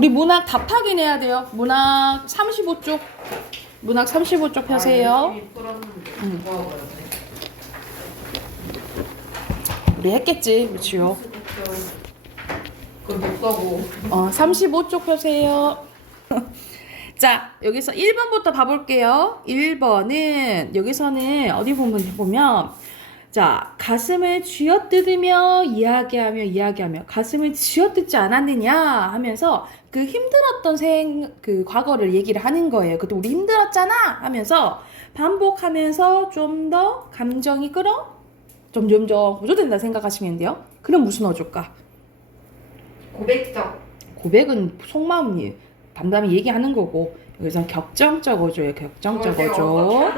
우리 문학 답 확인해야 돼요. 문학 35쪽. 문학 35쪽 펴세요. 우리 했겠지, 그렇지요. 그건 못 가고. 35쪽 펴세요. 자, 여기서 1번부터 봐볼게요. 1번은 여기서는 어디 보면 자, 가슴을 쥐어뜯으며 이야기하며 가슴을 쥐어뜯지 않았느냐 하면서 그 힘들었던 그 과거를 얘기를 하는 거예요. 그때 우리 힘들었잖아 하면서 반복하면서 좀 더 감정이 점점점 고조된다 생각하시면 돼요. 그럼 무슨 어조일까? 고백적. 고백은 속마음이 담담히 얘기하는 거고 여기서 격정적 어조예요. 격정적 어조.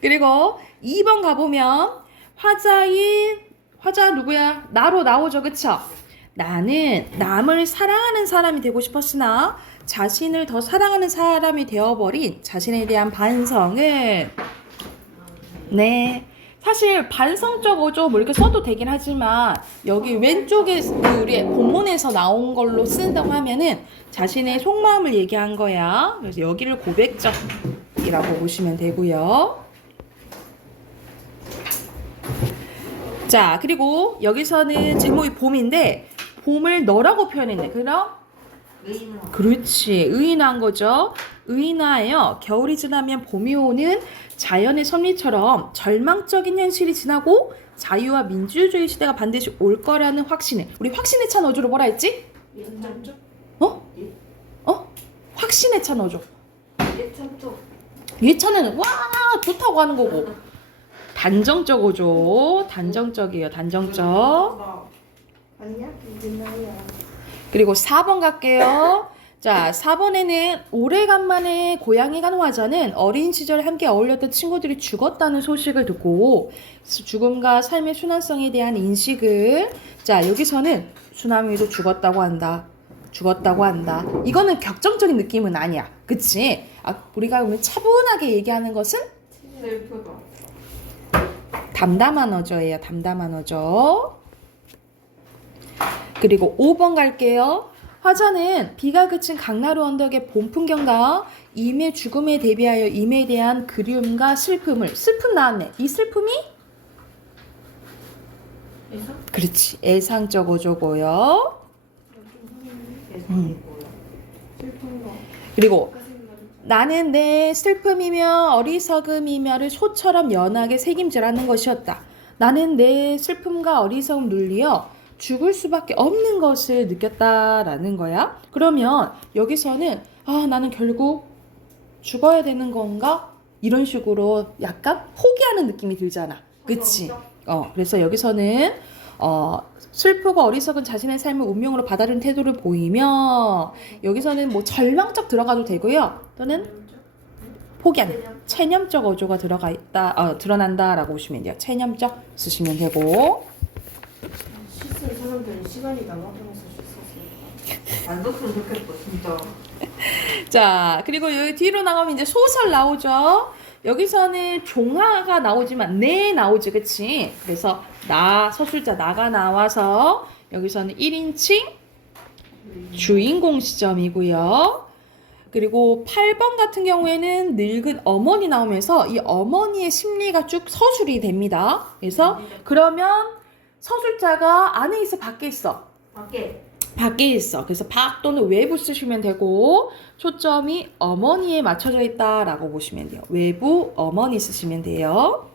그리고 2번 가보면 화자 누구야? 나로 나오죠. 그쵸? 나는 남을 사랑하는 사람이 되고 싶었으나 자신을 더 사랑하는 사람이 되어버린 자신에 대한 반성을 사실 반성적 어조 뭐 이렇게 써도 되긴 하지만 여기 왼쪽에 우리 본문에서 나온 걸로 쓴다고 하면은 자신의 속마음을 얘기한 거야. 그래서 여기를 고백적이라고 보시면 되고요. 자, 그리고 여기서는 제목이 봄인데 봄을 너라고 표현했네. 그럼? 의인화. 그렇지. 의인화한 거죠. 의인화예요. 겨울이 지나면 봄이 오는 자연의 섭리처럼 절망적인 현실이 지나고 자유와 민주주의 시대가 반드시 올 거라는 확신을. 우리 확신에 찬 어조로 뭐라 했지? 예찬적. 확신에 찬 어조. 예찬적. 예찬은 와 좋다고 하는 거고. 단정적 어조. 단정적이에요. 단정적. 아니야? 이진나야. 그리고 4번 갈게요. 자, 4번에는 오래간만에 고향에 간 화자는 어린 시절에 함께 어울렸던 친구들이 죽었다는 소식을 듣고 죽음과 삶의 순환성에 대한 인식을 자, 여기서는 수나미도 죽었다고 한다. 이거는 격정적인 느낌은 아니야. 그치? 우리가 오늘 차분하게 얘기하는 것은 슬프다. 담담한 어조예요. 담담한 어조. 그리고 5번 갈게요. 화자는 비가 그친 강나루 언덕의 봄 풍경과 임의 죽음에 대비하여 임에 대한 그리움과 슬픔 나왔네. 이 슬픔이? 예상? 그렇지. 애상적 어조고요. 슬픈 거. 그리고 나는 내 슬픔이며 어리석음이며를 소처럼 연하게 새김질하는 것이었다. 나는 내 슬픔과 어리석음 눌리어 죽을 수밖에 없는 것을 느꼈다라는 거야. 그러면 여기서는 나는 결국 죽어야 되는 건가? 이런 식으로 약간 포기하는 느낌이 들잖아. 그치? 그래서 여기서는 슬프고 어리석은 자신의 삶을 운명으로 받아들이는 태도를 보이며 여기서는 뭐 절망적 들어가도 되고요. 또는 포기하는 체념적 어조가 들어가 있다, 드러난다라고 보시면 돼요. 체념적 쓰시면 되고. 씻은 사람들은 시간이 남아가면서 씻었으니까. 안 뒀으면 좋겠다, 진짜. 자, 그리고 여기 뒤로 나가면 이제 소설 나오죠. 여기서는 종화가 나오지만 나오지, 그치? 그래서 서술자 나가 나와서 여기서는 1인칭 주인공 시점이고요. 그리고 8번 같은 경우에는 늙은 어머니 나오면서 이 어머니의 심리가 쭉 서술이 됩니다. 그래서 그러면 서술자가 안에 있어, 밖에 있어? 밖에 있어. 그래서 밖 또는 외부 쓰시면 되고 초점이 어머니에 맞춰져 있다라고 보시면 돼요. 외부 어머니 쓰시면 돼요.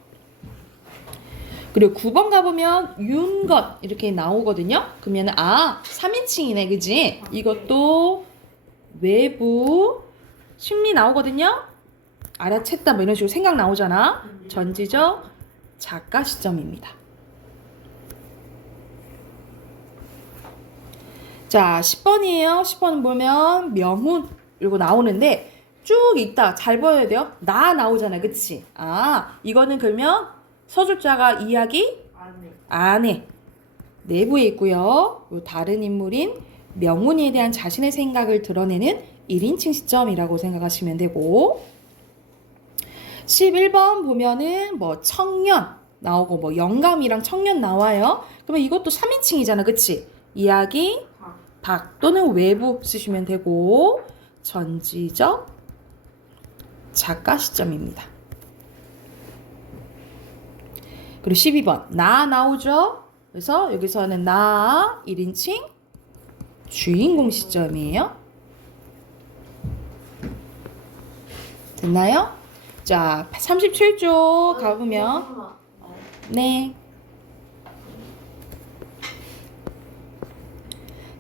그리고 9번 가보면 윤것 이렇게 나오거든요. 그러면 3인칭이네, 그지? 이것도 외부 심리 나오거든요. 알아챘다 뭐 이런 식으로 생각 나오잖아. 전지적 작가 시점입니다. 자, 10번이에요. 10번 보면 명훈 이러고 나오는데 쭉 있다. 잘 보여야 돼요. 나 나오잖아요. 그치? 이거는 그러면 서술자가 이야기 안에 내부에 있고요. 다른 인물인 명훈이에 대한 자신의 생각을 드러내는 1인칭 시점이라고 생각하시면 되고 11번 보면은 뭐 청년 나오고 뭐 영감이랑 청년 나와요. 그러면 이것도 3인칭이잖아. 그치? 이야기 밖 또는 외부 쓰시면 되고 전지적 작가 시점입니다. 그리고 12번 나 나오죠? 그래서 여기서는 나 1인칭 주인공 시점이에요. 됐나요? 자, 37쪽 가보면 네.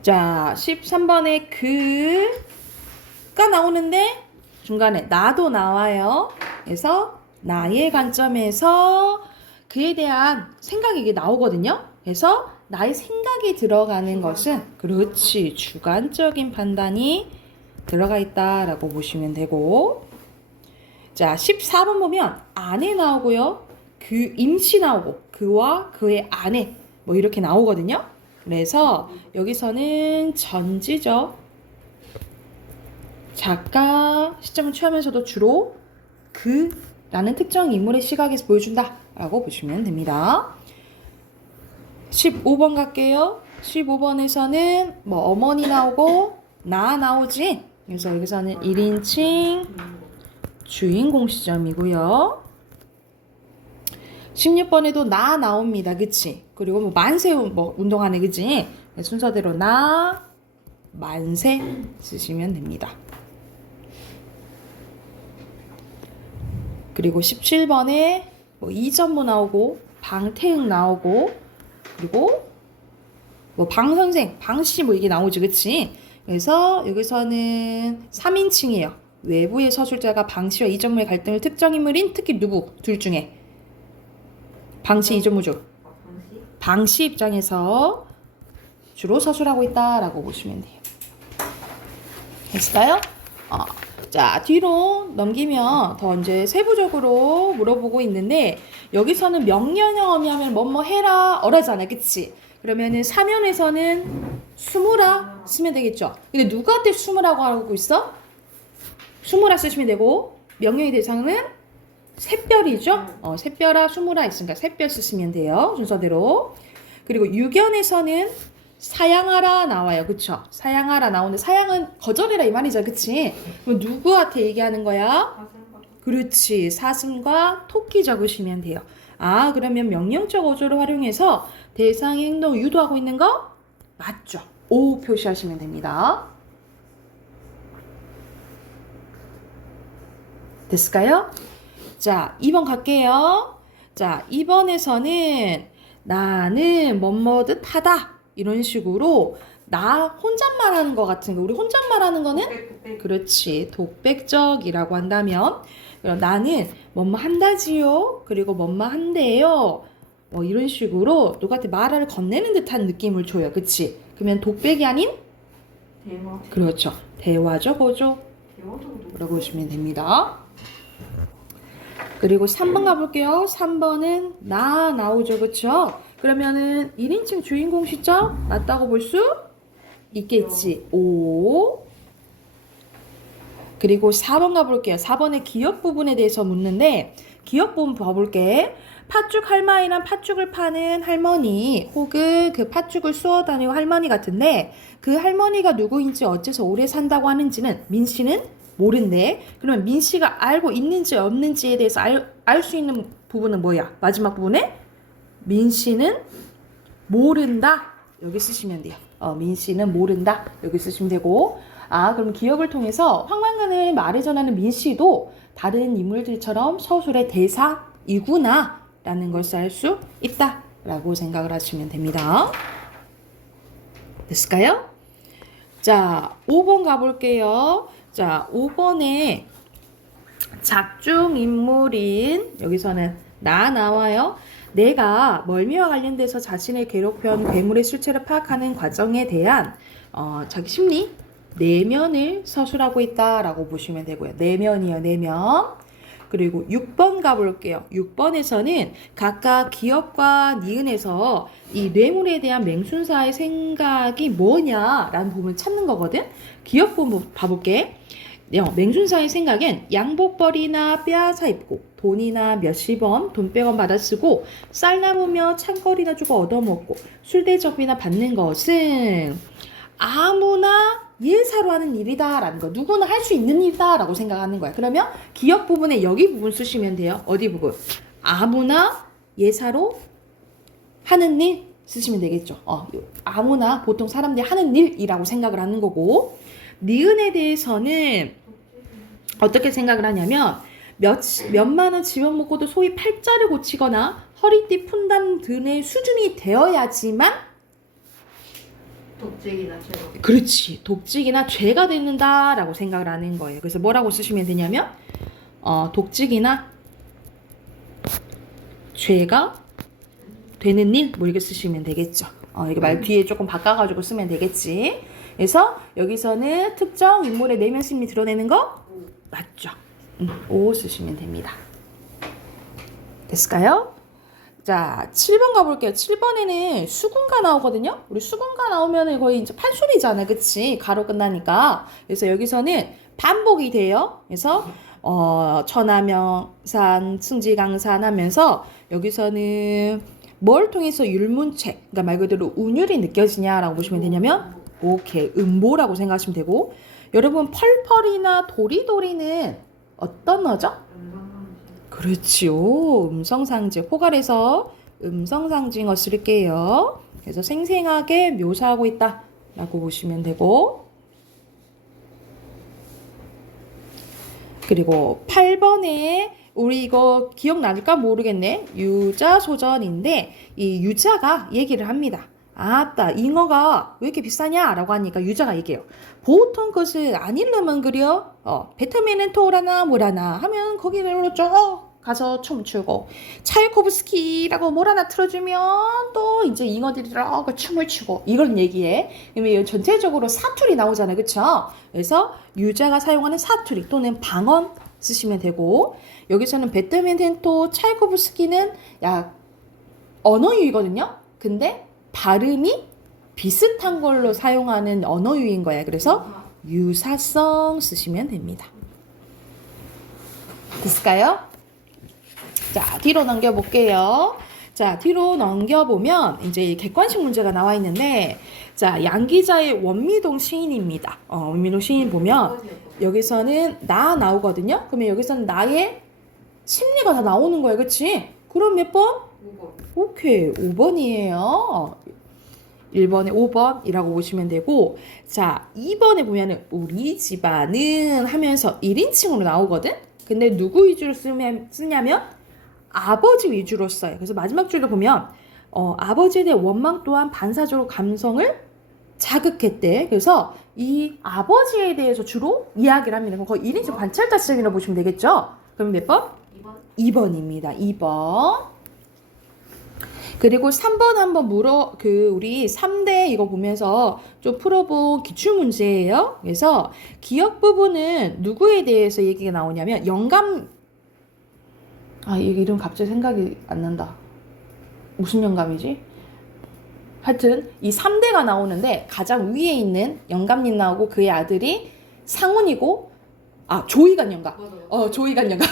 자, 13번에 그가 나오는데 중간에 나도 나와요. 그래서 나의 관점에서 그에 대한 생각이 이게 나오거든요. 그래서 나의 생각이 들어가는 것은 그렇지 주관적인 판단이 들어가 있다라고 보시면 되고 자 14번 보면 아내 나오고요. 그 임시 나오고 그와 그의 아내 뭐 이렇게 나오거든요. 그래서 여기서는 전지적 작가 시점을 취하면서도 주로 그라는 특정 인물의 시각에서 보여준다 라고 보시면 됩니다. 15번 갈게요. 15번에서는 뭐 어머니 나오고 나 나오지. 그래서 여기서는 1인칭 주인공 시점이고요. 16번에도 나 나옵니다. 그치? 그리고 뭐 만세 뭐 운동하네. 그치? 순서대로 나 만세 쓰시면 됩니다. 그리고 17번에 뭐 이전무 나오고 방태응 나오고 그리고 뭐 방선생, 방씨 뭐 이게 나오지. 그치? 그래서 여기서는 3인칭이에요. 외부의 서술자가 방씨와 이전무의 갈등을 특정 인물인 특히 누구? 둘 중에 방씨, 이전무죠. 방씨 입장에서 주로 서술하고 있다라고 보시면 돼요. 됐을까요? 자, 뒤로 넘기면 더 이제 세부적으로 물어보고 있는데 여기서는 명령형이 하면 뭐뭐 해라 어라잖아. 그치? 그러면은 사면에서는 숨으라 쓰면 되겠죠. 근데 누구한테 숨으라고 하고 있어? 숨으라 쓰시면 되고 명령의 대상은 샛별이죠. 샛별아 숨으라 있으니까 샛별 쓰시면 돼요. 순서대로. 그리고 유견에서는 사양하라 나와요. 그쵸? 사양하라 나오는데 사양은 거절해라 이 말이죠. 그치? 그럼 누구한테 얘기하는 거야? 그렇지. 사슴과 토끼 적으시면 돼요. 아, 그러면 명령적 어조를 활용해서 대상의 행동을 유도하고 있는 거? 맞죠. O 표시하시면 됩니다. 됐을까요? 자, 2번 갈게요. 자, 2번에서는 나는 뭐뭐듯 하다. 이런 식으로 나 혼잣말 하는 거 같은 거. 우리 혼잣말 하는 거는? 그렇지. 독백적이라고 한다면 그럼 나는 뭐뭐 한다지요. 그리고 뭐뭐 한대요. 뭐 이런 식으로 누구한테 말을 건네는 듯한 느낌을 줘요. 그치? 그러면 독백이 아닌? 대화. 그렇죠. 대화적 어조. 대화적으로. 라고 보시면 됩니다. 그리고 3번 가볼게요. 3번은 나 나오죠. 그쵸? 그러면은 1인칭 주인공 시점 맞다고 볼 수 있겠지. 오. 그리고 4번 가볼게요. 4번의 기억 부분에 대해서 묻는데 기억 부분 봐볼게. 팥죽 할머니란 팥죽을 파는 할머니 혹은 그 팥죽을 쏘아 다니는 할머니 같은데 그 할머니가 누구인지 어째서 오래 산다고 하는지는 민 씨는 모른대. 그러면 민 씨가 알고 있는지 없는지에 대해서 알 수 있는 부분은 뭐야? 마지막 부분에 민 씨는 모른다. 여기 쓰시면 돼요. 민 씨는 모른다. 여기 쓰시면 되고 그럼 기억을 통해서 황만관의 말을 전하는 민 씨도 다른 인물들처럼 서술의 대사이구나 라는 것을 알 수 있다 라고 생각을 하시면 됩니다. 됐을까요? 자, 5번 가볼게요. 자, 5번에 작중 인물인 여기서는 나 나와요. 내가 멀미와 관련돼서 자신을 괴롭혀온 괴물의 실체를 파악하는 과정에 대한 자기 심리 내면을 서술하고 있다라고 보시면 되고요. 내면이요, 내면. 그리고 6번 가볼게요. 6번에서는 각각 기업과 니은에서 이 뇌물에 대한 맹순사의 생각이 뭐냐라는 부분을 찾는 거거든. 기업 부분 봐볼게. 맹순사의 생각엔 양복벌이나 빼앗아 입고 돈이나 몇십원, 돈백원 받아 쓰고 쌀 남으며 창거리나 주고 얻어먹고 술대접이나 받는 것은 아무나 예사로 하는 일이다라는 거. 누구나 할 수 있는 일이다라고 생각하는 거야. 그러면 기억 부분에 여기 부분 쓰시면 돼요. 어디 부분? 아무나 예사로 하는 일 쓰시면 되겠죠. 아무나 보통 사람들이 하는 일이라고 생각을 하는 거고, 니은에 대해서는 어떻게 생각을 하냐면 몇만원 지원 먹고도 소위 팔자를 고치거나 허리띠 푼다는 등의 수준이 되어야지만 독직이나 죄가. 그렇지. 독직이나 죄가 되는다라고 생각을 하는 거예요. 그래서 뭐라고 쓰시면 되냐면 독직이나 죄가 되는 일 뭐 이렇게 쓰시면 되겠죠. 이렇게 말 뒤에 조금 바꿔가지고 쓰면 되겠지. 그래서 여기서는 특정 인물의 내면 심리 드러내는 거 맞죠. 오 쓰시면 됩니다. 됐을까요? 자, 7번 가볼게요. 7번에는 수군가 나오거든요. 우리 수군가 나오면 거의 이제 판소리잖아. 그치? 가로 끝나니까. 그래서 여기서는 반복이 돼요. 그래서 천하명산, 승지강산 하면서 여기서는 뭘 통해서 율문책, 그러니까 말 그대로 운율이 느껴지냐라고 보시면 되냐면 오케이, 음보라고 생각하시면 되고, 여러분 펄펄이나 도리도리는 어떤 어죠? 그렇지요. 음성상징. 포괄해서 음성상징어 쓸게요. 그래서 생생하게 묘사하고 있다 라고 보시면 되고, 그리고 8번에 우리 이거 기억날까 모르겠네. 유자소전인데 이 유자가 얘기를 합니다. 아따 잉어가 왜 이렇게 비싸냐 라고 하니까 유자가 얘기해요. 보통 것을 안 읽으면 그려 베트맨은 토라나 뭐라나 하면 거기로 쭉 가서 춤추고, 차이코프스키라고 뭘 하나 틀어주면 또 이제 잉어들이 이렇게 춤을 추고 이걸 얘기해. 그러면 전체적으로 사투리 나오잖아요. 그쵸? 그래서 유자가 사용하는 사투리 또는 방언 쓰시면 되고, 여기서는 베트맨 토 차이코프스키는 언어유이거든요. 근데 발음이 비슷한 걸로 사용하는 언어유인 거야. 그래서 유사성 쓰시면 됩니다. 됐을까요? 자, 뒤로 넘겨볼게요. 자, 뒤로 넘겨보면 이제 객관식 문제가 나와 있는데, 자, 양기자의 원미동 시인입니다. 원미동 시인 보면 여기서는 나 나오거든요. 그러면 여기서는 나의 심리가 다 나오는 거예요. 그치? 그럼 몇 번? 5번. 오케이, 5번이에요. 1번에 5번이라고 보시면 되고, 자, 2번에 보면은 우리 집안은 하면서 1인칭으로 나오거든? 근데 누구 위주로 쓰냐면 아버지 위주로 써요. 그래서 마지막 줄을 보면 아버지에 대한 원망 또한 반사적으로 감성을 자극했대. 그래서 이 아버지에 대해서 주로 이야기를 합니다. 거의 1인칭 관찰자 쓰기라고 보시면 되겠죠? 그럼 몇 번? 2번. 2번입니다. 2번. 그리고 3번 한번 우리 3대 이거 보면서 좀 풀어본 기출문제예요. 그래서 기억 부분은 누구에 대해서 얘기가 나오냐면 영감, 이 이름 갑자기 생각이 안 난다. 무슨 영감이지? 하여튼 이 3대가 나오는데 가장 위에 있는 영감님 나오고 그의 아들이 상훈이고, 조이간 영감. 조이간 영감.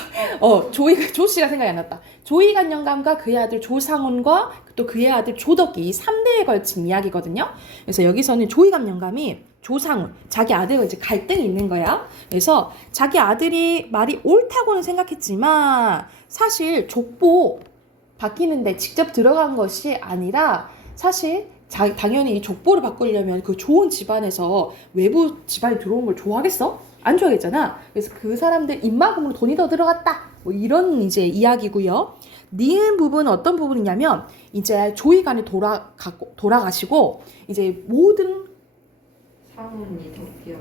조씨가 생각이 안 났다. 조이간 영감과 그의 아들 조상훈과 또 그의 아들 조덕기, 이 3대에 걸친 이야기거든요. 그래서 여기서는 조이간 영감이 조상훈, 자기 아들과 이제 갈등이 있는 거야. 그래서 자기 아들이 말이 옳다고는 생각했지만 사실 족보 바뀌는데 직접 들어간 것이 아니라 사실 당연히 이 족보를 바꾸려면 그 좋은 집안에서 외부 집안이 들어온 걸 좋아하겠어? 안 좋아하겠잖아. 그래서 그 사람들 입막음으로 돈이 더 들어갔다. 뭐 이런 이제 이야기고요. 니은 부분은 어떤 부분이냐면 이제 조이간이 돌아가시고 이제 상훈이 덕기야.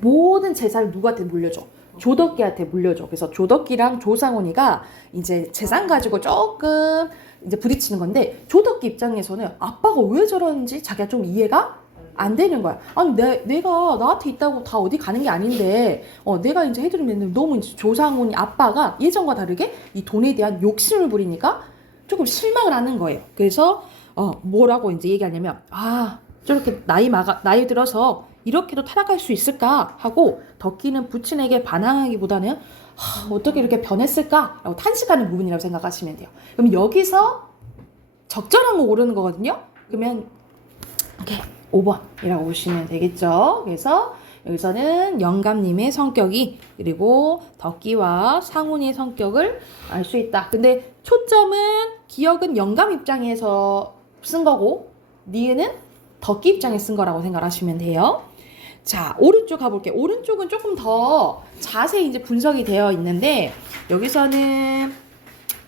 모든 재산을 누구한테 물려줘? 조덕기한테 물려줘. 그래서 조덕기랑 조상훈이가 이제 재산 가지고 조금 이제 부딪히는 건데, 조덕기 입장에서는 아빠가 왜 저러는지 자기가 좀 이해가 안 되는 거야. 아니 내가 나한테 있다고 다 어디 가는 게 아닌데 내가 이제 해드리면 되는데 너무 이제 조상훈이 아빠가 예전과 다르게 이 돈에 대한 욕심을 부리니까 조금 실망을 하는 거예요. 그래서 뭐라고 이제 얘기하냐면 저렇게 나이 들어서 이렇게도 타락할 수 있을까 하고 덕기는 부친에게 반항하기보다는 어떻게 이렇게 변했을까 라고 탄식하는 부분이라고 생각하시면 돼요. 그럼 여기서 적절한 거 고르는 거거든요. 그러면 오케이. 5번이라고 보시면 되겠죠. 그래서 여기서는 영감님의 성격이 그리고 덕기와 상훈이의 성격을 알 수 있다. 근데 초점은 기억은 영감 입장에서 쓴 거고 니은은 덕기 입장에 쓴 거라고 생각하시면 돼요. 자, 오른쪽 가볼게요. 오른쪽은 조금 더 자세히 이제 분석이 되어 있는데 여기서는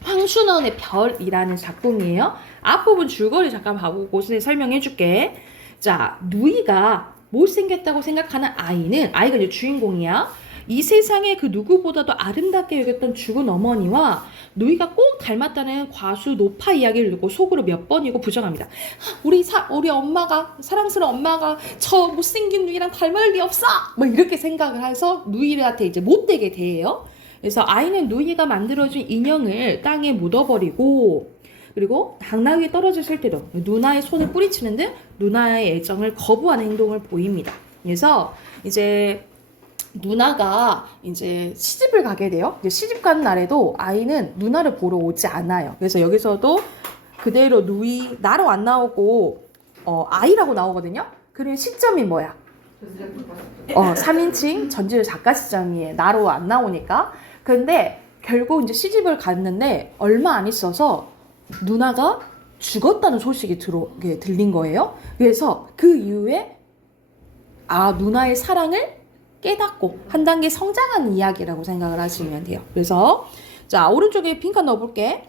황순원의 별이라는 작품이에요. 앞부분 줄거리 잠깐 봐보고 설명해 줄게. 자, 누이가 못생겼다고 생각하는 아이가 이제 주인공이야. 이 세상에 그 누구보다도 아름답게 여겼던 죽은 어머니와 누이가 꼭 닮았다는 과수 노파 이야기를 듣고 속으로 몇 번이고 부정합니다. 우리 엄마가, 사랑스러운 엄마가 저 못생긴 누이랑 닮을 리 없어! 뭐 이렇게 생각을 해서 누이한테 이제 못되게 대해요. 그래서 아이는 누이가 만들어준 인형을 땅에 묻어버리고 그리고 당나귀에 떨어졌을 때도 누나의 손을 뿌리치는 듯 누나의 애정을 거부하는 행동을 보입니다. 그래서 이제 누나가 이제 시집을 가게 돼요. 이제 시집 가는 날에도 아이는 누나를 보러 오지 않아요. 그래서 여기서도 그대로 누이 나로 안 나오고 아이라고 나오거든요. 그리고 시점이 뭐야? 3인칭 전지적 작가 시점이에요. 나로 안 나오니까. 근데 결국 이제 시집을 갔는데 얼마 안 있어서 누나가 죽었다는 소식이 들린 거예요. 그래서 그 이후에 누나의 사랑을 깨닫고 한 단계 성장한 이야기라고 생각을 하시면 돼요. 그래서 자, 오른쪽에 빈칸 넣어볼게.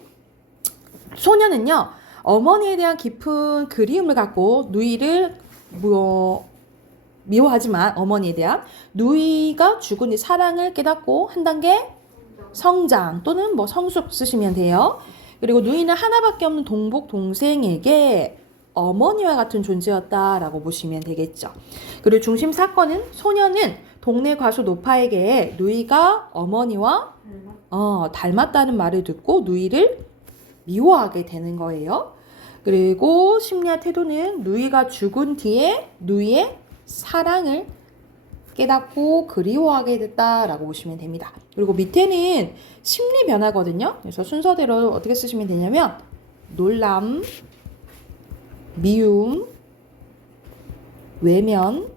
소녀는요, 어머니에 대한 깊은 그리움을 갖고 누이를 미워하지만 어머니에 대한 누이가 죽은 뒤 사랑을 깨닫고 한 단계 성장 또는 성숙 쓰시면 돼요. 그리고 누이는 하나밖에 없는 동복 동생에게 어머니와 같은 존재였다라고 보시면 되겠죠. 그리고 중심 사건은 소녀는 동네 과수 노파에게 누이가 어머니와 닮았다는 말을 듣고 누이를 미워하게 되는 거예요. 그리고 심리학 태도는 누이가 죽은 뒤에 누이의 사랑을 깨닫고 그리워하게 됐다라고 보시면 됩니다. 그리고 밑에는 심리 변화거든요. 그래서 순서대로 어떻게 쓰시면 되냐면 놀람, 미움, 외면,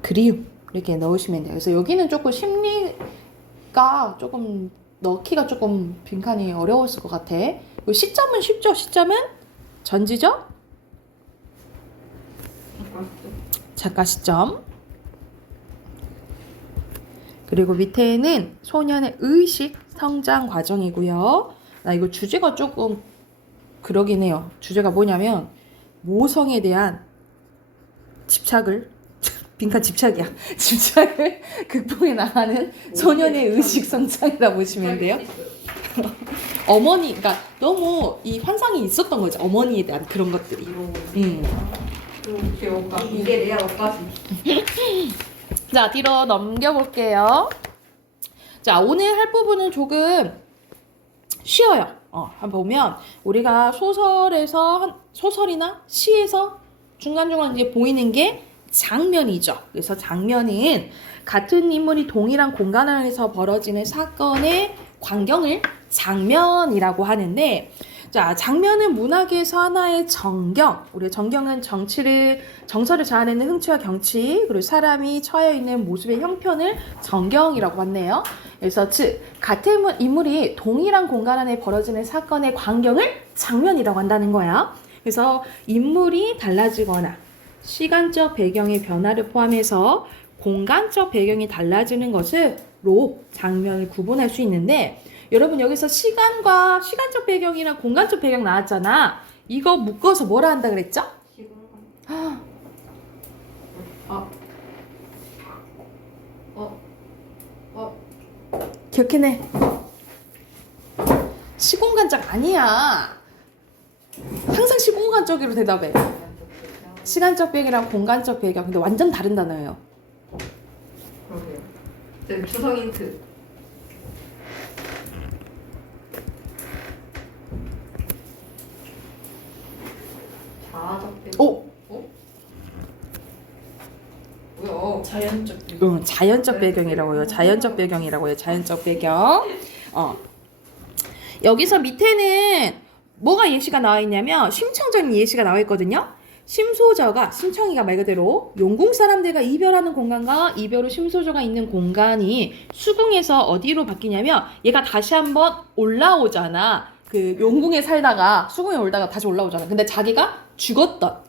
그리움 이렇게 넣으시면 돼요. 그래서 여기는 조금 심리가 조금 넣기가 조금 빈칸이 어려웠을 것 같아. 그리고 시점은 쉽죠? 시점은 전지적 작가 시점. 그리고 밑에는 소년의 의식 성장 과정이고요. 나 이거 주제가 조금 그러긴 해요. 주제가 뭐냐면 모성에 대한 집착을 빈칸 집착이야. 집착을 극복해 나가는 소년의 의식 성장이라고 보시면 돼요. 어머니, 그러니까 너무 이 환상이 있었던 거죠. 어머니에 대한 그런 것들이. 이게 레아 오빠지. 자, 뒤로 넘겨볼게요. 자, 오늘 할 부분은 조금 쉬워요. 한번 보면 우리가 소설이나 시에서 중간중간 이제 보이는 게 장면이죠. 그래서 장면은 같은 인물이 동일한 공간 안에서 벌어지는 사건의 광경을 장면이라고 하는데, 자, 장면은 문학에서 하나의 정경. 우리 정경은 정서를 자아내는 흥취와 경치, 그리고 사람이 처해 있는 모습의 형편을 정경이라고 하네요. 그래서 즉 같은 인물이 동일한 공간 안에 벌어지는 사건의 광경을 장면이라고 한다는 거야. 그래서 인물이 달라지거나 시간적 배경의 변화를 포함해서 공간적 배경이 달라지는 것으로 장면을 구분할 수 있는데, 여러분 여기서 시간적 배경이랑 공간적 배경 나왔잖아. 이거 묶어서 뭐라 한다 그랬죠? 기억해내. 시공간적 아니야. 항상 시공간적으로 대답해. 시간적 배경이랑 공간적 배경. 근데 완전 다른 단어예요. 그러게요. 추석 힌트. 자아적 배경. 오! 뭐야? 자연적 배경. 응, 자연적 배경이라고요. 자연적 배경이라고요. 자연적 배경. 여기서 밑에는 뭐가 예시가 나와 있냐면 심층적인 예시가 나와 있거든요. 심소저가 심청이가 말 그대로 용궁 사람들과 이별하는 공간과 이별 후 심소저가 있는 공간이 수궁에서 어디로 바뀌냐면 얘가 다시 한번 올라오잖아. 그 용궁에 살다가 수궁에 올다가 다시 올라오잖아. 근데 자기가 죽었던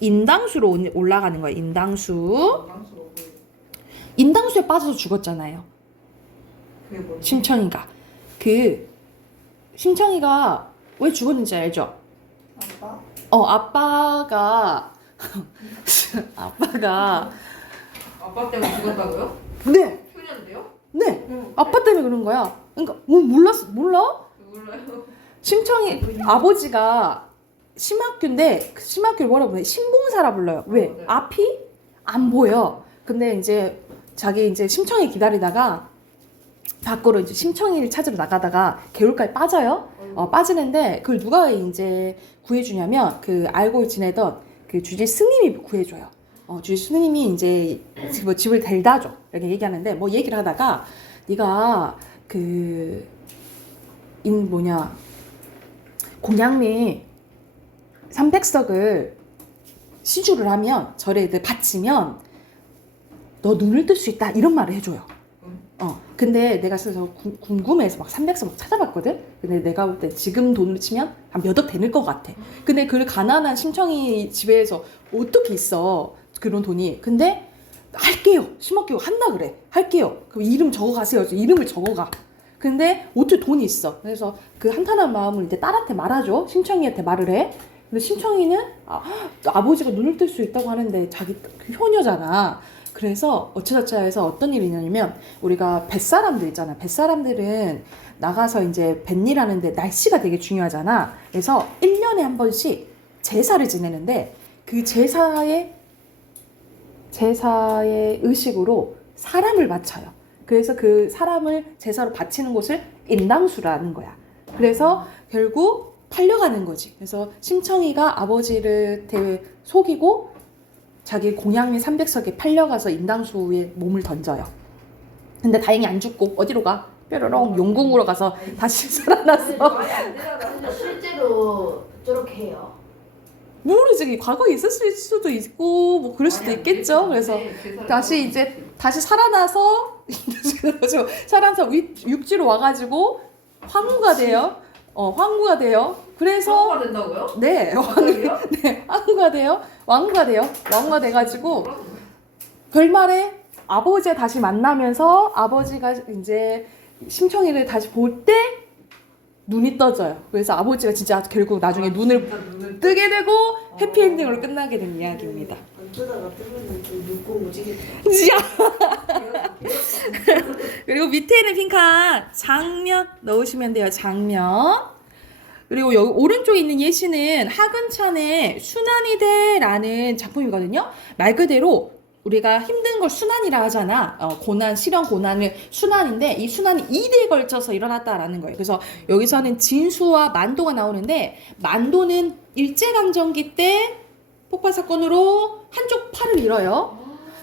인당수로 올라가는 거야. 인당수에 빠져서 죽었잖아요. 그게 뭐지? 심청이가. 심청이가 왜 죽었는지 알죠? 아빠? 아빠가 아빠 때문에 죽었다고요? 네, 효녀인데요? 네, 응. 아빠 때문에 그런 거야. 그러니까 몰라? 몰라요. 심청이 아버지가 심학규인데 그 심학규를 뭐라 불러요? 신봉사라 불러요. 왜? 네. 앞이 안 보여. 근데 이제 자기 이제 심청이 기다리다가 밖으로 이제 심청이를 찾으러 나가다가 개울가에 빠져요. 빠지는데 그걸 누가 이제 구해주냐면 그 알고 지내던 그 주지 스님이 구해줘요. 주지 스님이 이제 뭐 집을 데려다 줘. 이렇게 얘기하는데 뭐 얘기를 하다가 네가 공양미 300석을 시주를 하면 절에 애들 바치면 너 눈을 뜰 수 있다 이런 말을 해줘요. 근데 내가 그래서 궁금해서 막 300석 막 찾아봤거든. 근데 내가 볼 때 지금 돈으로 치면 한 몇 억 되는 것 같아. 근데 그 가난한 심청이 집에서 어떻게 있어 그런 돈이. 근데 할게요. 심학규가 한다 그래. 할게요. 그럼 이름 적어가세요. 이름을 적어가. 근데 어떻게 돈이 있어. 그래서 그 한탄한 마음을 이제 딸한테 말하죠. 심청이한테 말을 해. 근데 심청이는 아버지가 눈을 뜰 수 있다고 하는데 자기 효녀잖아. 그래서 어쩌저쩌 해서 어떤 일이 있냐면 우리가 뱃사람들 있잖아. 뱃사람들은 나가서 이제 뱃일 하는데 날씨가 되게 중요하잖아. 그래서 1년에 한 번씩 제사를 지내는데 그 제사의 의식으로 사람을 바쳐요. 그래서 그 사람을 제사로 바치는 곳을 인당수라는 거야. 그래서 결국 팔려가는 거지. 그래서 심청이가 아버지를 속이고 자기 공양미 300석에 팔려가서 인당수에 몸을 던져요. 근데 다행히 안 죽고 어디로 가? 뾰로롱 용궁으로 가서 다시 살아났어. 근데 실제로 저렇게 해요. 모르지. 과거에 있었을 수도 있고 뭐 그럴 수도 있겠죠. 그래서 다시 살아나서 육지로 와가지고 황후가 돼요. 황후가 돼요. 그래서 성공가 된다고요? 네, 황후가 돼요. 왕후가 돼가지고 결말에 아버지가 다시 만나면서 아버지가 이제 심청이를 다시 볼 때 눈이 떠져요. 그래서 아버지가 진짜 결국 나중에 눈을 뜨게 되고 해피엔딩으로 끝나게 된 이야기입니다. 안 뜨다가 뜨면 좀 눕고 무지겠다. 그리고 밑에는 빈칸 장면 넣으시면 돼요. 장면. 그리고 여기 오른쪽에 있는 예시는 하근찬의 순환이돼라는 작품이거든요. 말 그대로 우리가 힘든 걸 순환이라 하잖아. 고난, 시련, 고난을 순환인데 이 순환이 2대에 걸쳐서 일어났다라는 거예요. 그래서 여기서는 진수와 만도가 나오는데 만도는 일제강점기 때 폭발 사건으로 한쪽 팔을 잃어요.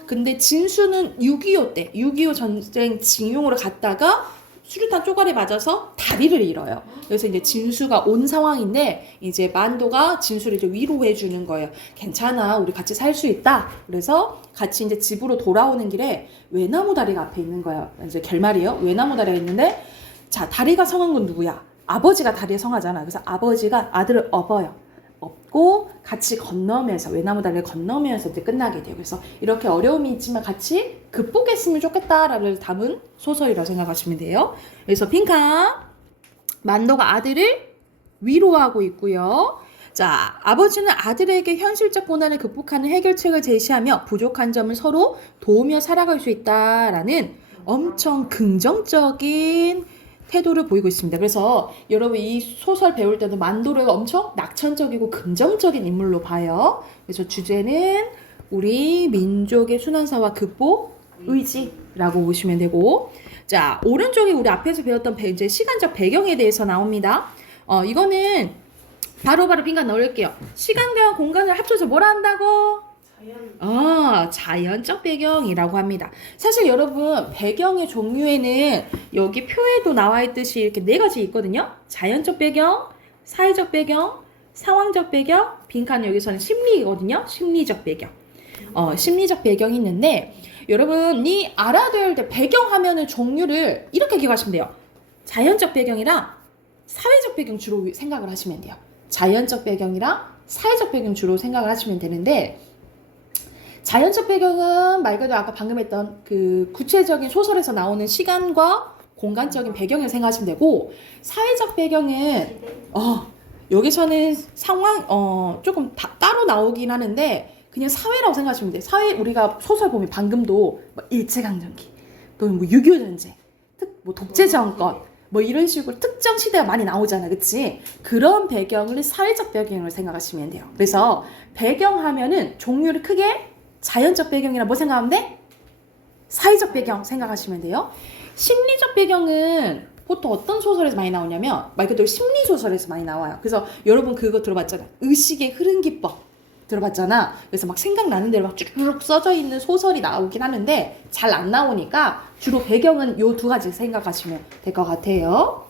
근데 진수는 6.25 때 6.25 전쟁 징용으로 갔다가 수류탄 쪼가리 맞아서 다리를 잃어요. 그래서 이제 진수가 온 상황인데 이제 만도가 진수를 이제 위로해 주는 거예요. 괜찮아, 우리 같이 살 수 있다. 그래서 같이 이제 집으로 돌아오는 길에 외나무 다리가 앞에 있는 거예요. 이제 결말이에요. 외나무 다리가 있는데 자, 다리가 성한 건 누구야? 아버지가 다리에 성하잖아. 그래서 아버지가 아들을 업어요. 업고 같이 건너면서 외나무 다리를 건너면서 이제 끝나게 돼요. 그래서 이렇게 어려움이 있지만 같이 극복했으면 좋겠다라를 담은 소설이라고 생각하시면 돼요. 그래서 빈칸 만도가 아들을 위로하고 있고요. 자, 아버지는 아들에게 현실적 고난을 극복하는 해결책을 제시하며 부족한 점을 서로 도우며 살아갈 수 있다라는 엄청 긍정적인 태도를 보이고 있습니다. 그래서 여러분 이 소설 배울 때는 만도를 엄청 낙천적이고 긍정적인 인물로 봐요. 그래서 주제는 우리 민족의 순환사와 극복 의지라고 보시면 되고, 자 오른쪽에 우리 앞에서 배웠던 이제 시간적 배경에 대해서 나옵니다. 이거는 바로바로 빈칸 넣을게요. 시간과 공간을 합쳐서 뭐라 한다고? 자연적 배경이라고 합니다. 사실 여러분 배경의 종류에는 여기 표에도 나와 있듯이 이렇게 4가지 있거든요. 자연적 배경, 사회적 배경, 상황적 배경, 빈칸 여기서는 심리거든요. 심리적 배경. 심리적 배경이 있는데 여러분이 알아둬야 될 배경하면은 종류를 이렇게 기억하시면 돼요. 자연적 배경이랑 사회적 배경 주로 생각을 하시면 돼요. 자연적 배경이랑 사회적 배경 주로 생각을 하시면 되는데 자연적 배경은 말 그대로 아까 방금 했던 그 구체적인 소설에서 나오는 시간과 공간적인 배경을 생각하시면 되고 사회적 배경은 여기서는 상황 조금 따로 나오긴 하는데 그냥 사회라고 생각하시면 돼요. 사회 우리가 소설 보면 방금도 뭐 일제강점기 또는 뭐 6.25 전쟁, 뭐 독재 정권 뭐 이런 식으로 특정 시대가 많이 나오잖아, 그치? 그런 배경을 사회적 배경으로 생각하시면 돼요. 그래서 배경하면은 종류를 크게 자연적 배경이라 뭐 생각하면 돼? 사회적 배경 생각하시면 돼요. 심리적 배경은 보통 어떤 소설에서 많이 나오냐면 말 그대로 심리소설에서 많이 나와요. 그래서 여러분 그거 들어봤잖아요. 의식의 흐름 기법 들어봤잖아. 그래서 막 생각나는 대로 막 쭈르륵 써져 있는 소설이 나오긴 하는데 잘 안 나오니까 주로 배경은 요 두 가지 생각하시면 될 것 같아요.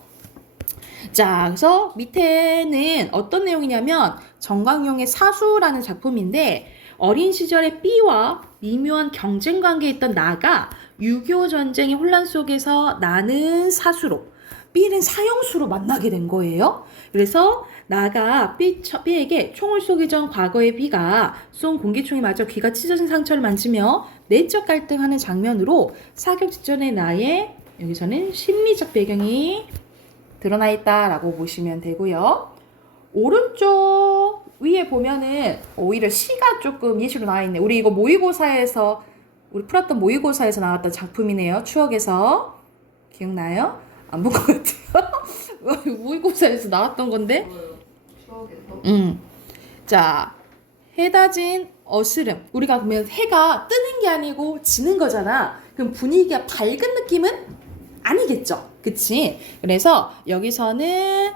자, 그래서 밑에는 어떤 내용이냐면 정광용의 사수라는 작품인데 어린 시절의 B와 미묘한 경쟁 관계에 있던 나가 6.25 전쟁의 혼란 속에서 나는 사수로 B는 사형수로 만나게 된 거예요. 그래서 나가 B에게 총을 쏘기 전 과거의 B가 쏜 공기총에 맞아 귀가 찢어진 상처를 만지며 내적 갈등하는 장면으로 사격 직전의 나의 여기서는 심리적 배경이 드러나 있다라고 보시면 되고요. 오른쪽 위에 보면은 오히려 시가 조금 예시로 나와 있네. 우리 이거 모의고사에서 우리 풀었던 모의고사에서 나왔던 작품이네요. 추억에서 기억나요? 안 본 것 같아요. 모의고사에서 나왔던 건데. 추억에서. 자, 해다진 어스름. 우리가 보면 해가 뜨는 게 아니고 지는 거잖아. 그럼 분위기가 밝은 느낌은 아니겠죠. 그치? 그래서 여기서는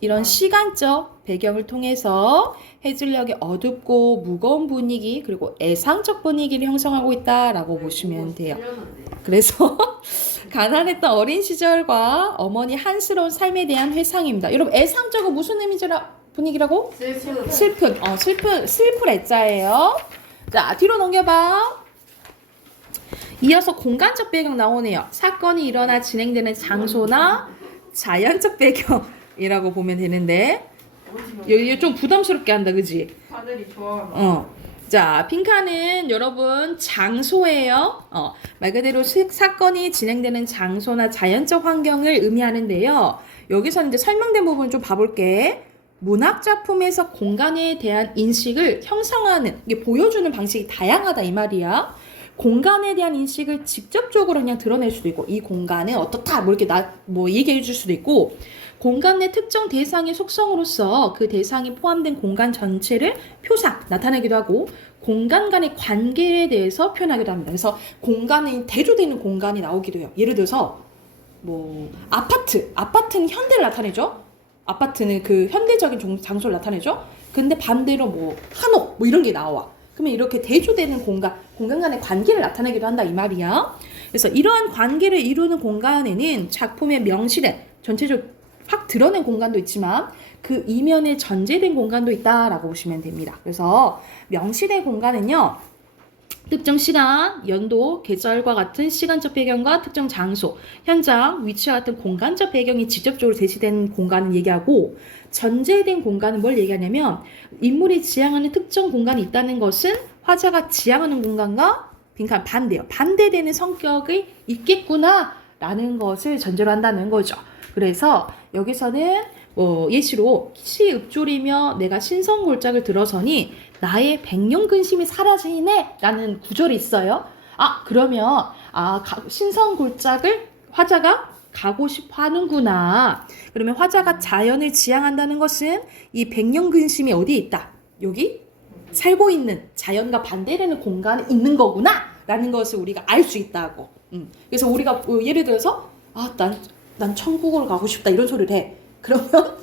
이런 시간적 배경을 통해서 해질녘의 어둡고 무거운 분위기 그리고 애상적 분위기를 형성하고 있다라고 보시면 돼요. 그래서 가난했던 어린 시절과 어머니 한스러운 삶에 대한 회상입니다. 여러분 애상적은 무슨 분위기라고? 슬플 애자예요. 자, 뒤로 넘겨봐. 이어서 공간적 배경 나오네요. 사건이 일어나 진행되는 장소나 자연적 배경이라고 보면 되는데 여기 좀 부담스럽게 한다, 그지? 하늘이 좋아. 자, 빈칸은 여러분 장소예요. 말 그대로 사건이 진행되는 장소나 자연적 환경을 의미하는데요. 여기서 이제 설명된 부분 좀 봐볼게. 문학 작품에서 공간에 대한 인식을 형성하는, 이게 보여주는 방식이 다양하다 이 말이야. 공간에 대한 인식을 직접적으로 그냥 드러낼 수도 있고, 이 공간은 어떻다, 뭐 이렇게 얘기해 줄 수도 있고, 공간 내 특정 대상의 속성으로서 그 대상이 포함된 공간 전체를 표상, 나타내기도 하고, 공간 간의 관계에 대해서 표현하기도 합니다. 그래서 공간에 대조되는 공간이 나오기도 해요. 예를 들어서, 아파트는 현대를 나타내죠? 아파트는 그 현대적인 장소를 나타내죠? 근데 반대로 한옥, 이런 게 나와. 그러면 이렇게 대조되는 공간 간의 관계를 나타내기도 한다 이 말이야. 그래서 이러한 관계를 이루는 공간에는 작품에 명시된 전체적으로 확 드러낸 공간도 있지만 그 이면에 전제된 공간도 있다라고 보시면 됩니다. 그래서 명시된 공간은요. 특정 시간, 연도, 계절과 같은 시간적 배경과 특정 장소, 현장, 위치와 같은 공간적 배경이 직접적으로 제시된 공간을 얘기하고 전제된 공간은 뭘 얘기하냐면 인물이 지향하는 특정 공간이 있다는 것은 화자가 지향하는 공간과 빈칸 반대요. 반대되는 성격이 있겠구나라는 것을 전제로 한다는 거죠. 그래서 여기서는 예시로 시읍졸이며 내가 신성골짝을 들어서니 나의 백년근심이 사라지네 라는 구절이 있어요. 그러면 신성골짝을 화자가 가고 싶어 하는구나. 그러면 화자가 자연을 지향한다는 것은 이 백년근심이 어디에 있다? 여기 살고 있는 자연과 반대되는 공간에 있는 거구나 라는 것을 우리가 알 수 있다고. 그래서 우리가 예를 들어서 난 천국으로 가고 싶다 이런 소리를 해. 그러면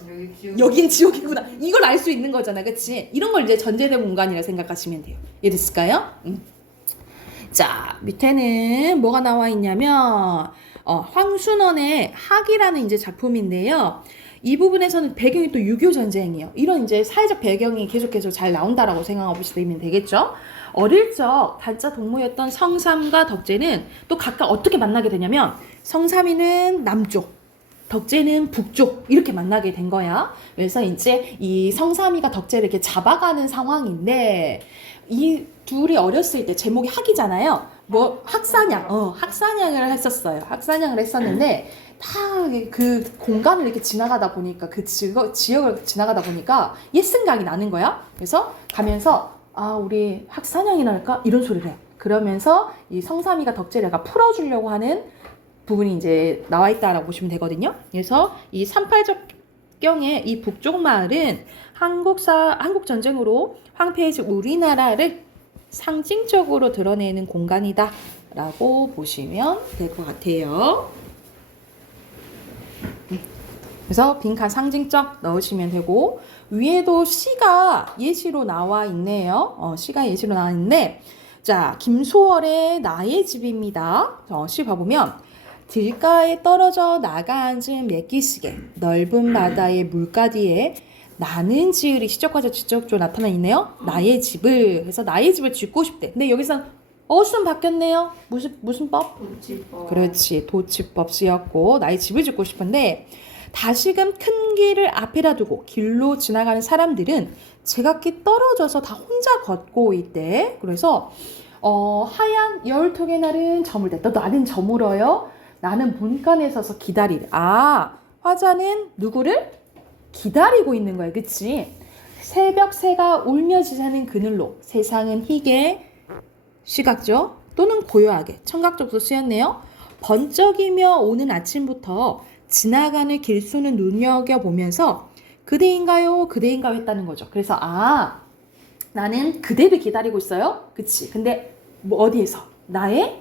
여긴 지옥이구나. 이걸 알 수 있는 거잖아. 그치? 이런 걸 이제 전제된 공간이라 생각하시면 돼요. 이해됐을까요? 자, 밑에는 뭐가 나와 있냐면 황순원의 학이라는 이제 작품인데요. 이 부분에서는 배경이 또 6.25 전쟁이에요. 이런 이제 사회적 배경이 계속해서 잘 나온다라고 생각하고 보시면 되겠죠. 어릴 적 단자 동무였던 성삼과 덕재는 또 각각 어떻게 만나게 되냐면 성삼이는 남쪽, 덕재는 북쪽 이렇게 만나게 된 거야. 그래서 이제 이 성삼이가 덕재를 이렇게 잡아가는 상황인데 이 둘이 어렸을 때 제목이 학이잖아요. 뭐 학사냥을 했었어요. 학사냥을 했었는데 다 그 공간을 이렇게 지나가다 보니까 그 지역을 지나가다 보니까 옛 생각이 나는 거야. 그래서 가면서 우리 학사냥이나 할까 이런 소리를 해. 그러면서 이 성삼이가 덕재를 약간 풀어주려고 하는 부분이 이제 나와 있다라고 보시면 되거든요. 그래서 이 38적경의 이 북쪽 마을은 한국 전쟁으로 황폐해진 우리나라를 상징적으로 드러내는 공간이다라고 보시면 될 것 같아요. 그래서 빈칸 상징적 넣으시면 되고 위에도 시가 예시로 나와 있네요. 시가 예시로 나와 있는데 자 김소월의 나의 집입니다. 시 봐보면 들가에 떨어져 나가 앉은 맥기스게 넓은 바다의 물가 뒤에 나는 지을이 시적과적 지적으로 나타나 있네요. 나의 집을 그래서 나의 집을 짓고 싶대. 근데 여기서 어순 바뀌었네요. 무슨 법? 도치법. 그렇지 도치법 쓰였고 나의 집을 짓고 싶은데 다시금 큰 길을 앞에다 두고 길로 지나가는 사람들은 제각기 떨어져서 다 혼자 걷고 있대. 그래서 하얀 열통의 날은 저물대. 또 나는 저물어요. 나는 문간에 서서 기다리래. 화자는 누구를? 기다리고 있는 거야. 그치? 새벽 새가 울며 지새는 그늘로 세상은 희게 시각적 또는 고요하게 청각적으로 쓰였네요. 번쩍이며 오는 아침부터 지나가는 길수는 눈여겨보면서 그대인가요? 그대인가요? 했다는 거죠. 그래서 나는 그대를 기다리고 있어요. 그치? 근데 뭐 어디에서? 나의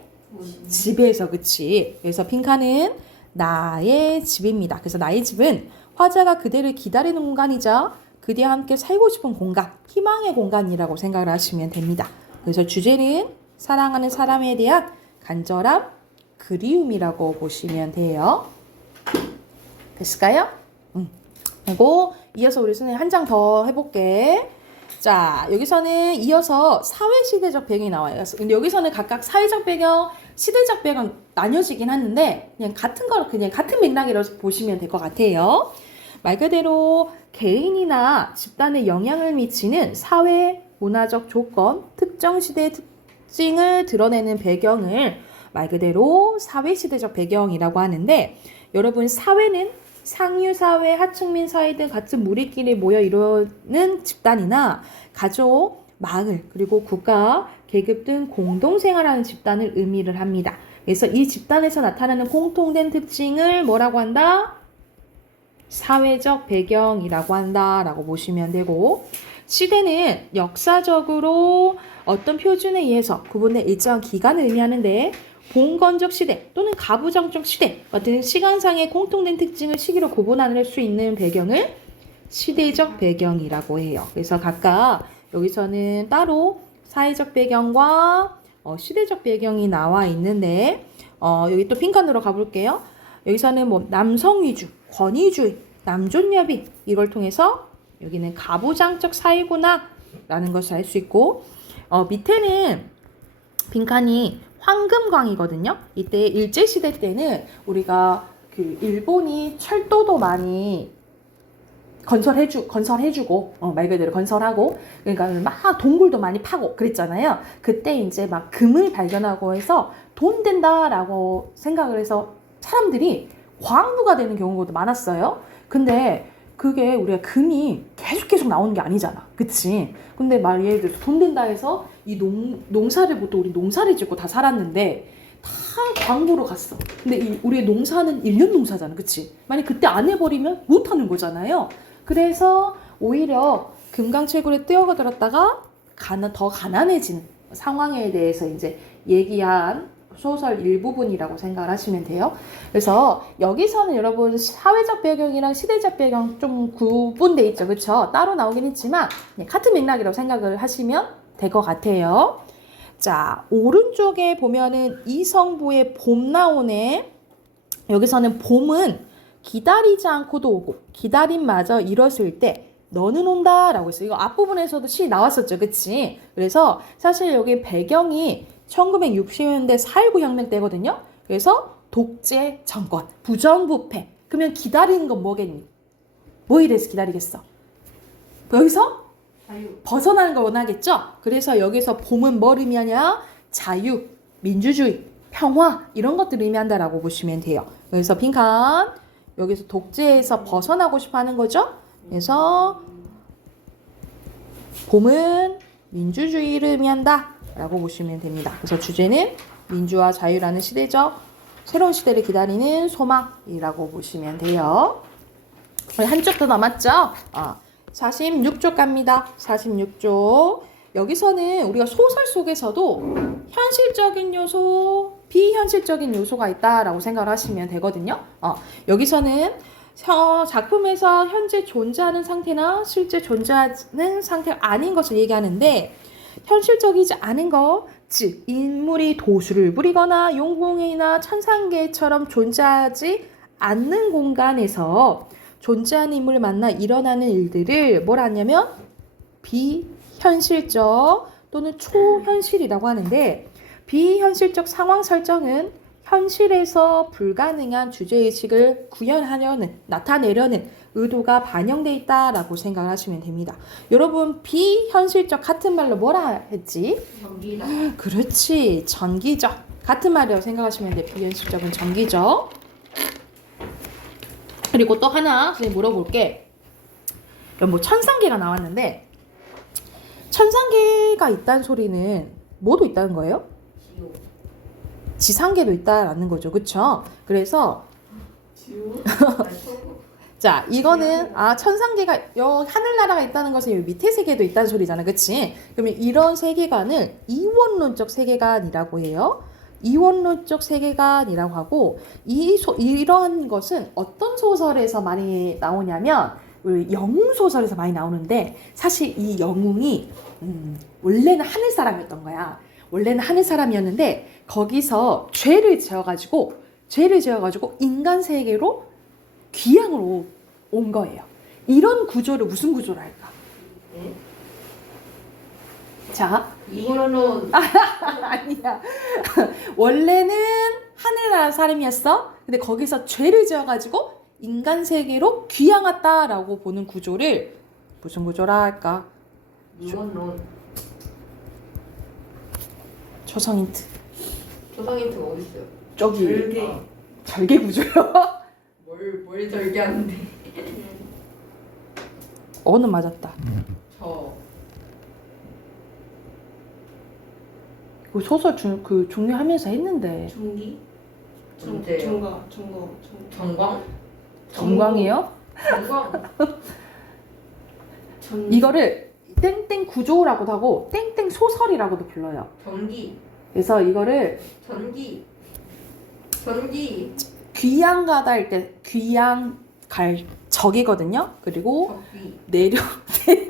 집에서. 그치? 그래서 빈칸은 나의 집입니다. 그래서 나의 집은 화자가 그대를 기다리는 공간이자 그대와 함께 살고 싶은 공간, 희망의 공간이라고 생각을 하시면 됩니다. 그래서 주제는 사랑하는 사람에 대한 간절한 그리움이라고 보시면 돼요. 됐을까요? 그리고 이어서 우리 선생님 한 장 더 해볼게. 자, 여기서는 이어서 사회시대적 배경이 나와요. 근데 여기서는 각각 사회적 배경, 시대적 배경 나뉘어지긴 하는데 그냥 같은 맥락이라고 보시면 될 것 같아요. 말 그대로 개인이나 집단에 영향을 미치는 사회, 문화적 조건, 특정 시대의 특징을 드러내는 배경을 말 그대로 사회시대적 배경이라고 하는데 여러분 사회는 상류사회, 하층민 사회 등 같은 무리끼리 모여 이루는 집단이나 가족, 마을, 그리고 국가, 계급 등 공동생활하는 집단을 의미를 합니다. 그래서 이 집단에서 나타나는 공통된 특징을 뭐라고 한다? 사회적 배경이라고 한다라고 보시면 되고 시대는 역사적으로 어떤 표준에 의해서 구분된 일정한 기간을 의미하는데 봉건적 시대 또는 가부장적 시대 같은 시간상의 공통된 특징을 시기로 구분할 수 있는 배경을 시대적 배경이라고 해요. 그래서 각각 여기서는 따로 사회적 배경과 시대적 배경이 나와 있는데 여기 또 빈칸으로 가볼게요. 여기서는 뭐 남성 위주, 권위주의, 남존여비 이걸 통해서 여기는 가부장적 사회구나 라는 것을 알 수 있고 밑에는 빈칸이 황금광이거든요. 이때 일제시대 때는 우리가 그 일본이 철도도 많이 건설해주고 말 그대로 건설하고 그러니까 막 동굴도 많이 파고 그랬잖아요. 그때 이제 막 금을 발견하고 해서 돈 된다라고 생각을 해서 사람들이 광부가 되는 경우도 많았어요. 근데 그게 우리가 금이 계속 나오는 게 아니잖아. 그치? 근데 예를 들어서 돈 된다 해서 이 농사를 보통 우리 농사를 짓고 다 살았는데 다 광부로 갔어. 근데 우리의 농사는 1년 농사잖아. 그치? 만약 그때 안 해버리면 못 하는 거잖아요. 그래서 오히려 금강철굴에 뛰어들었다가 더 가난해진 상황에 대해서 이제 얘기한 소설 일부분이라고 생각을 하시면 돼요. 그래서 여기서는 여러분 사회적 배경이랑 시대적 배경 좀 구분돼 있죠. 그렇죠? 따로 나오긴 했지만 같은 맥락이라고 생각을 하시면 될 것 같아요. 자, 오른쪽에 보면은 이성부의 봄 나오네. 여기서는 봄은 기다리지 않고도 오고 기다림마저 이뤘을 때 너는 온다 라고 했어요. 이거 앞부분에서도 시 나왔었죠. 그치? 그래서 사실 여기 배경이 1960년대 4.19 혁명 때거든요. 그래서 독재 정권, 부정부패. 그러면 기다리는 건 뭐겠니? 뭐 이래서 기다리겠어? 여기서 자유. 벗어나는 걸 원하겠죠? 그래서 여기서 봄은 뭘 의미하냐? 자유, 민주주의, 평화 이런 것들을 의미한다라고 보시면 돼요. 그래서 빈칸 여기서 독재에서 벗어나고 싶어 하는 거죠? 그래서 봄은 민주주의를 의미한다 라고 보시면 됩니다. 그래서 주제는 민주와 자유라는 시대죠. 새로운 시대를 기다리는 소망이라고 보시면 돼요. 한쪽 더 남았죠? 46쪽 갑니다. 46쪽. 여기서는 우리가 소설 속에서도 현실적인 요소, 비현실적인 요소가 있다라고 생각을 하시면 되거든요. 여기서는 작품에서 현재 존재하는 상태나 실제 존재하는 상태가 아닌 것을 얘기하는데 현실적이지 않은 것, 즉 인물이 도수를 부리거나 용궁이나 천상계처럼 존재하지 않는 공간에서 존재하는 인물을 만나 일어나는 일들을 뭐라 하냐면 비현실적 또는 초현실이라고 하는데 비현실적 상황 설정은 현실에서 불가능한 주제의식을 구현하려는, 나타내려는 의도가 반영돼 있다라고 생각을 하시면 됩니다. 여러분 비현실적 같은 말로 뭐라 했지? 전기다. 그렇지, 전기적. 같은 말이라고 생각하시면 돼. 비현실적은 전기적. 그리고 또 하나 선생님 물어볼게. 뭐 천상계가 나왔는데 천상계가 있다는 소리는 뭐도 있다는 거예요? 지옥. 지상계도 있다라는 거죠. 그쵸? 그래서 지옥? 자, 이거는 천상계가 하늘나라가 있다는 것은 여기 밑에 세계도 있다는 소리잖아. 그치? 그러면 이런 세계관을 이원론적 세계관이라고 해요. 이원론적 세계관이라고 하고 이러한 것은 어떤 소설에서 많이 나오냐면 영웅 소설에서 많이 나오는데 사실 이 영웅이 원래는 하늘 사람이었던 거야. 원래는 하늘 사람이었는데 거기서 죄를 지어가지고 인간 세계로 귀향으로 온 거예요. 이런 구조를 무슨 구조로 할까? 네? 자, 이거는 아니야. 원래는 하늘나라 사람이었어. 근데 거기서 죄를 지어가지고 인간 세계로 귀향 왔다라고 보는 구조를 무슨 구조라 할까? 이원론. 초성 힌트. 조상 힌트가 어디 있어요? 저기 절개. 절개 구조요. 뭘 절개하는데? 어는 맞았다. 저 그 소설 종료하면서 했는데 중기? 언제요? 정광? 정광이에요? 정광? 이거를 땡땡 구조라고도 하고 땡땡 소설이라고도 불러요. 전기. 그래서 이거를 전기. 귀양 가다 할 때 귀양 갈 적이거든요. 그리고 적기.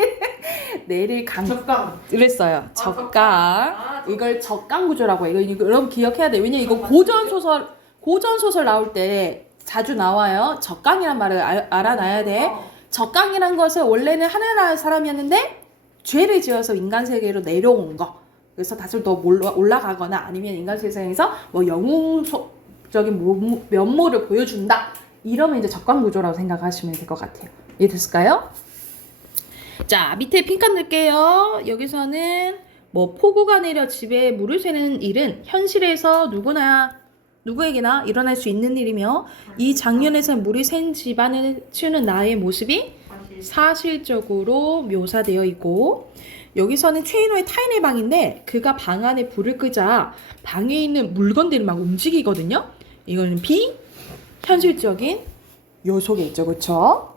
내릴 강 적강. 이랬어요. 적강. 이걸 적강 구조라고 해요. 이거 여러분 기억해야 돼요. 왜냐면 이거 고전 소설 나올 때 자주 나와요. 적강이란 말을 알아놔야 돼. 적강이란 것은 원래는 하늘나라 사람이었는데 죄를 지어서 인간 세계로 내려온 거. 그래서 다시 더 올라가거나 아니면 인간 세상에서 뭐 영웅적인 면모를 보여준다. 이러면 이제 적강 구조라고 생각하시면 될 것 같아요. 이해됐을까요? 자, 밑에 핑크 넣을게요. 여기서는 뭐 폭우가 내려 집에 물을 새는 일은 현실에서 누구에게나 일어날 수 있는 일이며 이 장면에서 물이 샌 집안을 치우는 나의 모습이 사실적으로 묘사되어 있고 여기서는 최인호의 타인의 방인데 그가 방 안에 불을 끄자 방에 있는 물건들이 막 움직이거든요. 이거는 비현실적인 요소겠죠. 그쵸?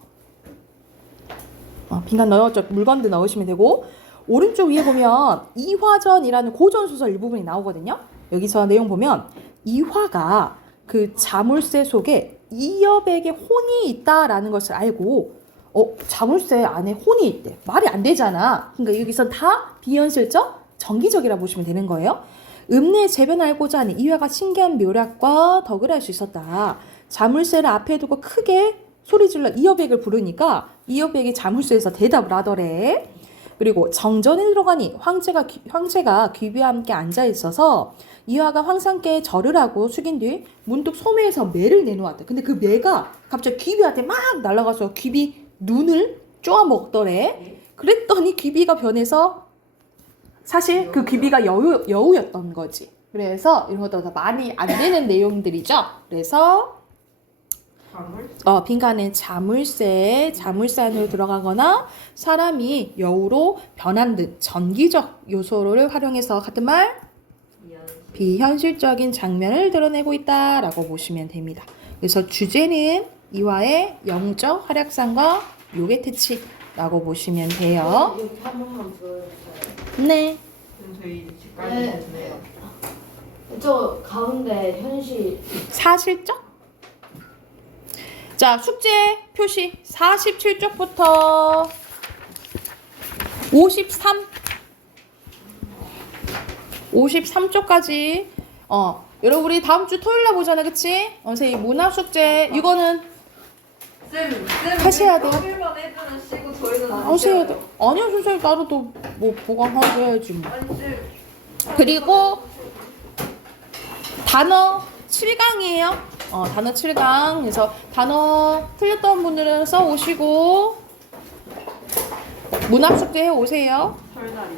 빈칸 물건들 넣으시면 되고 오른쪽 위에 보면 이화전이라는 고전소설 일부분이 나오거든요. 여기서 내용 보면 이화가 그 자물쇠 속에 이여백의 혼이 있다라는 것을 알고 자물쇠 안에 혼이 있대. 말이 안 되잖아. 그러니까 여기서 다 비현실적, 정기적이라 보시면 되는 거예요. 읍내의 재변을 알고자 하니 이화가 신기한 묘략과 덕을 알 수 있었다. 자물쇠를 앞에 두고 크게 소리질러 이어백을 부르니까 이어백이 자물쇠에서 대답을 하더래. 그리고 정전에 들어가니 황제가 귀비와 함께 앉아 있어서 이화가 황상께 절을 하고 숙인 뒤 문득 소매에서 매를 내놓았대. 근데 그 매가 갑자기 귀비한테 막 날아가서 귀비 눈을 쪼아 먹더래. 그랬더니 귀비가 변해서 사실 그 귀비가 여우였던 거지. 그래서 이런 것도 다 말이 안 되는 내용들이죠. 그래서 빈칸은 자물쇠 안으로 들어가거나 사람이 여우로 변한 듯 전기적 요소를 활용해서 같은 말 비현실적인 장면을 드러내고 있다라고 보시면 됩니다. 그래서 주제는 이화의 영적 활약상과 요괴 퇴치라고 보시면 돼요. 여기 한 번만 보여주세요. 네. 저희 집까지 주네요. 저 가운데 현실 사실적? 자, 숙제 표시 47쪽부터 53쪽까지 여러분 우리 다음 주 토요일 날 보잖아. 그치? 선생님 문학 숙제 이거는 하셔야 돼요. 일만 해주는 시고 저희는 하셔야 돼. 아니요 선생님 나도 또 뭐 보강하고 해야지 뭐. 아니 쌤. 그리고 단어 7강이에요. 단어 7강. 그래서 단어 틀렸던 분들은 써 오시고 문학 숙제 해 오세요. 설날이.